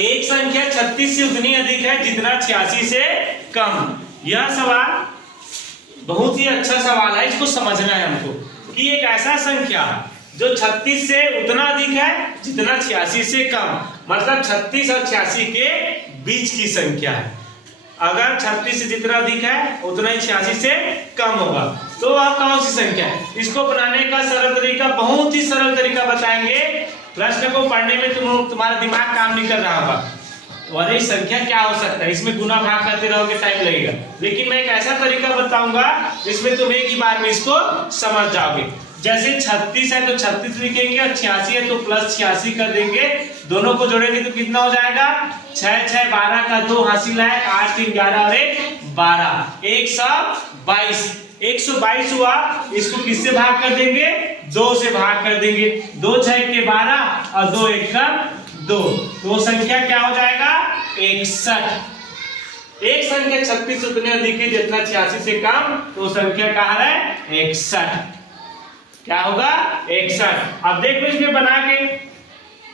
एक संख्या 36 से उतनी अधिक है जितना 86 से कम। यह सवाल बहुत ही अच्छा सवाल है, इसको समझना है हमको कि एक ऐसा संख्या जो 36 से उतना अधिक है जितना 86 से कम, मतलब 36 और 86 के बीच की संख्या है। अगर 36 से जितना अधिक है उतना ही 86 से कम होगा, तो वह कौन सी संख्या है? इसको बनाने का सरल तरीका, बहुत ही सरल तरीका बताएंगे। प्रश्न को पढ़ने में तुम्हारा दिमाग काम नहीं कर रहा होगा, अरे संख्या क्या हो सकता है, इसमें गुना भाग करते रहोगे टाइम लगेगा। लेकिन मैं एक ऐसा तरीका बताऊंगा जिसमें तुम एक ही बार में इसको समझ जाओगे। जैसे 36 है तो 36 लिखेंगे और 86 है तो प्लस 86 कर देंगे, दोनों को जोड़ेंगे तो कितना हो जाएगा? 6 6 12 का 2 हासिल है, 8 3 11 और 1 12, 122। 122 हुआ, इसको किससे भाग कर देंगे? 2 से भाग कर देंगे। 2 6 के 12 और 2 1 का 2, तो संख्या क्या हो जाएगा? 61। एक संख्या 36 से उतने अधिक है जितना 86 से कम, तो संख्या कहाँ है? 61। क्या होगा? 61। अब देखो इसमें बना के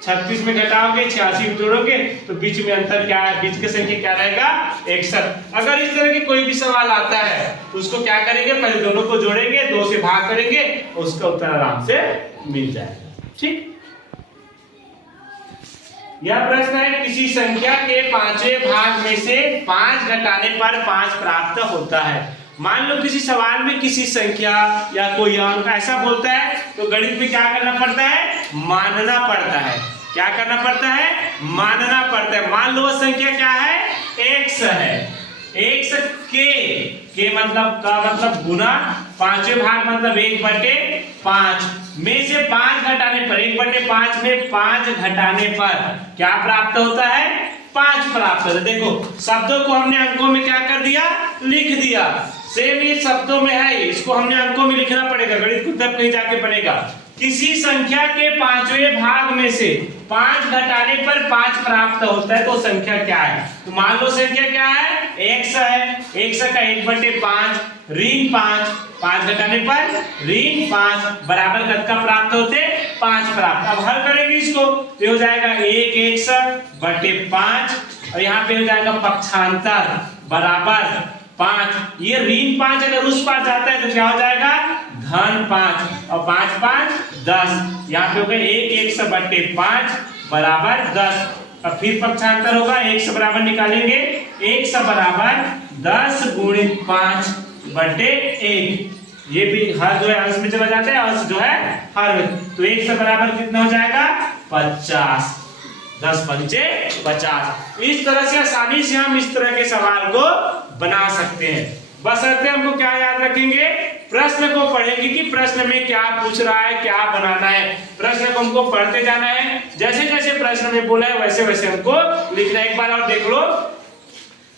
36 में घटाओगे, 86 में जोड़ोगे, तो बीच में अंतर क्या है? बीच की संख्या क्या रहेगा? 61। अगर इस तरह की कोई भी सवाल आता है तो उसको क्या करेंगे? पहले दोनों को जोड़ेंगे, 2 से भाग करेंगे, उसका उत्तर आराम से मिल जाएगा। ठीक, यह प्रश्न है किसी संख्या के 5वें भाग में से 5 घटाने पर 5 प्राप्त होता है। मान लो किसी सवाल में किसी संख्या या कोई अंक ऐसा बोलता है, तो गणित में क्या करना पड़ता है? मानना पड़ता है। क्या करना पड़ता है? मानना पड़ता है। मान लो वह संख्या क्या है? x है। x के मतलब का मतलब गुना 5वें भाग मतलब 1/5 में से 5 घटाने पर, 1/5 में 5 घटाने पर क्या प्राप्त होता है? 5 प्राप्त होता है। देखो शब्दों को हमने अंकों में क्या कर दिया? लिख दिया। सेम ये शब्दों में है, इसको हमने अंकों में लिखना पड़ेगा, गणित को तब कहीं जाके पड़ेगा। किसी संख्या के 5वें भाग में से 5 घटाने पर 5 प्राप्त होता है, तो संख्या क्या है? तो मान लो संख्या क्या है? x है। x का 1/5 ऋण 5, 5 घटाने पर ऋण 5 बराबर कितना प्राप्त होते? 5 प्राप्त। अब हल करेंगे इसको, तो हो जाएगा 1x/5 और यहाँ पे हो जाएगा पक्षांतर बराबर 5। ये ऋण 5 अगर उस पार जाता है तो क्या हो जाएगा? धन 5 और 5 5 10। यहाँ पे हो गया 1x/5 बराबर 10। अब फिर पक्षांतर होगा, 1 बराबर निकालेंगे, 1 बराबर 10 गुणित 5/1। ये भी हर जो है अंश में चला जाता है, अंश जो है हर में, तो 1 बराबर कितना हो जाएगा? 50। 10 पंचे 50। इस तरह से आसानी से हम इस तरह के सवाल को बना सकते हैं। बशर्ते हमको क्या याद रखेंगे? प्रश्न को पढ़ेंगे कि प्रश्न में क्या पूछ रहा है, क्या बनाना है। प्रश्न को हमको पढ़ते जाना है, जैसे जैसे प्रश्न में बोला है वैसे वैसे हमको लिखना है। एक बार और देख लो,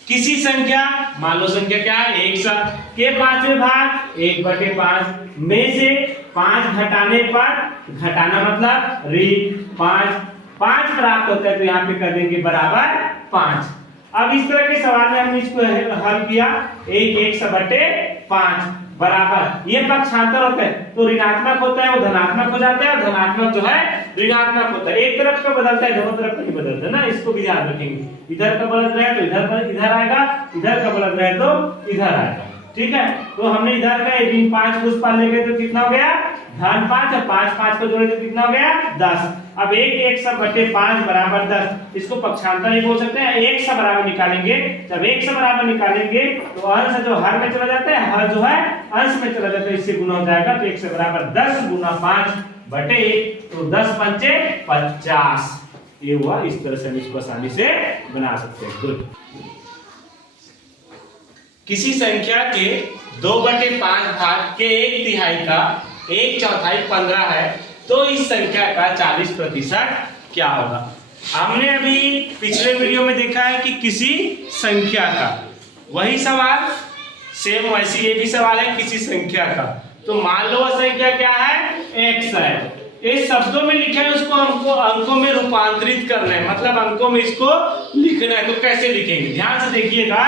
किसी संख्या, मान लो संख्या क्या है? 1 के 5वें भाग 1/5 में से 5 घटाने पर, घटाना मतलब ऋण 5 प्राप्त होता है, तो यहाँ पे कर देंगे बराबर 5। अब इस तरह के सवाल में हमने इसको हल किया, 1x/5 बराबर, ये पक्षांतर होता है तो ऋणात्मक होता है वो धनात्मक हो जाता है, और धनात्मक जो है ऋणात्मक होता है। एक तरफ का बदलता है, दोनों तरफ नहीं बदलता ना, इसको भी ध्यान रखेंगे। इधर का बदल रहा है तो इधर आएगा, इधर का बदल रहा है तो इधर आएगा। ठीक है, तो हमने इधर का 5 उस पार ले गए तो कितना हो गया? धन 5 और 5 5 को जोड़े तो कितना हो गया? 10। अब 1x/5 बराबर 10, इसको पक्षांतर नहीं बोल सकते हैं, 1 बराबर निकालेंगे। जब 1 बराबर निकालेंगे तो अंश जो हर में चला जाता है, हर जो है अंश में चला जाता है, इससे गुना हो जाएगा, तो 1 बराबर 10 गुना 5/1, तो 10 पंचे 50। ये हुआ। इस तरह से हम इसको आसानी से बना सकते हैं। गुड। किसी संख्या के 2/5 भाग के 1/3 का 1/4 15 है, तो इस संख्या का 40% क्या होगा? हमने अभी पिछले वीडियो में देखा है कि किसी संख्या का, वही सवाल सेम वैसे ये भी सवाल है किसी संख्या का। तो मान लो वह संख्या क्या है? x है। इस शब्दों में लिखा है, उसको हमको अंकों में रूपांतरित करना है, मतलब अंकों में इसको लिखना है। तो कैसे लिखेंगे? ध्यान से देखिएगा।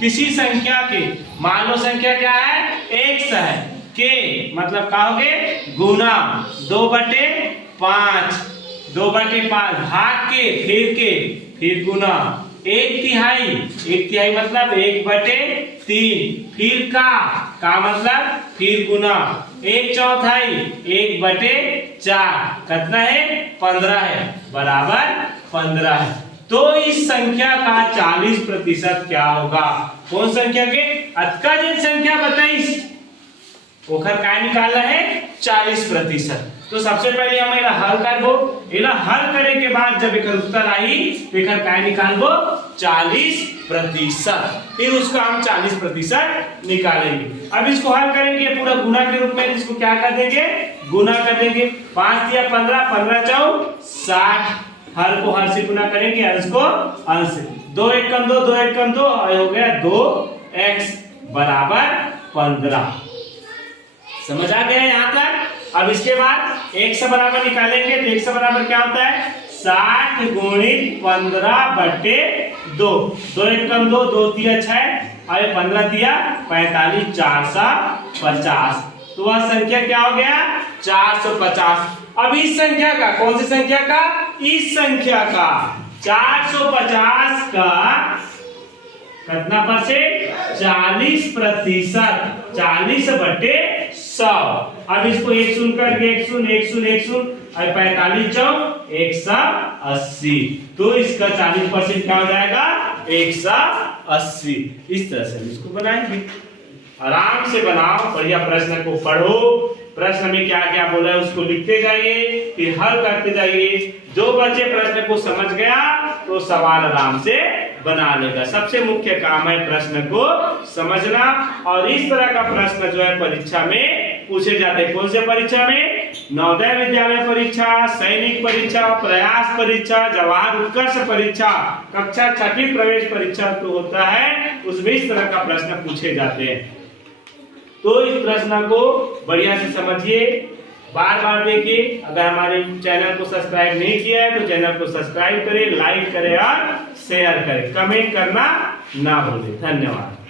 किसी संख्या के, मान लो संख्या क्या है? x है, के मतलब कहोगे गुना 2/5 2/5 भाग के फिर गुना 1/3 मतलब 1/3 फिर का मतलब फिर गुना 1/4 1/4 कितना है 15 है बराबर 15 है। तो इस संख्या का 40% क्या होगा? कौन संख्या के अतका संख्या 22 ओखर काय निकालना है 40%। तो सबसे पहले हम एला हल करबो, एला हल करे के बाद जब एकर उत्तर आई तो एकर काय निकालबो 40%, फिर उसका हम 40% निकालेंगे। अब इसको हल करेंगे पूरा गुना के रूप में, इसको क्या कर देंगे गुना कर देंगे। 5 दिया 15 15 चौ 60, हर को हर से गुना करेंगे अंश को अंश से। 2 1 कम 2 2 1 कम 2 हो गया 2x बराबर 15। समझ आ गया यहाँ तक? अब इसके बाद x से बराबर निकालेंगे तो x से बराबर क्या होता है 60 गुणित 15/2। 2 1 कम 2 2 3 6 और 15 दिया 45 450। तो वह संख्या क्या हो गया 450। अब इस संख्या का कौन सी संख्या का इस संख्या का 450 का कितना परसेंट 40%, 40/100। अब इसको 1 शून्य करके 1 शून्य 1 शून्य 1 शून्य और 45 चौ 180। तो इसका 40% क्या हो जाएगा 180। इस तरह से इसको बनाएंगे। आराम से बनाओ, बढ़िया प्रश्न को पढ़ो, प्रश्न में क्या क्या बोला है उसको लिखते जाइए, फिर हल करते जाइए। जो बच्चे प्रश्न को समझ गया तो सवाल आराम से बना लेगा। सबसे मुख्य काम है प्रश्न को समझना, और इस तरह का प्रश्न जो है परीक्षा में पूछे जाते हैं। कौन से परीक्षा में? नवोदय विद्यालय परीक्षा, सैनिक परीक्षा, प्रयास परीक्षा, जवाहर उत्कर्ष परीक्षा, कक्षा 6वीं प्रवेश परीक्षा तो होता है, उसमें इस तरह का प्रश्न पूछे जाते हैं। तो इस प्रश्न को बढ़िया से समझिए, बार बार देखिए। अगर हमारे चैनल को सब्सक्राइब नहीं किया है तो चैनल को सब्सक्राइब करें, लाइक करें और शेयर करें, कमेंट करना ना भूलें। धन्यवाद।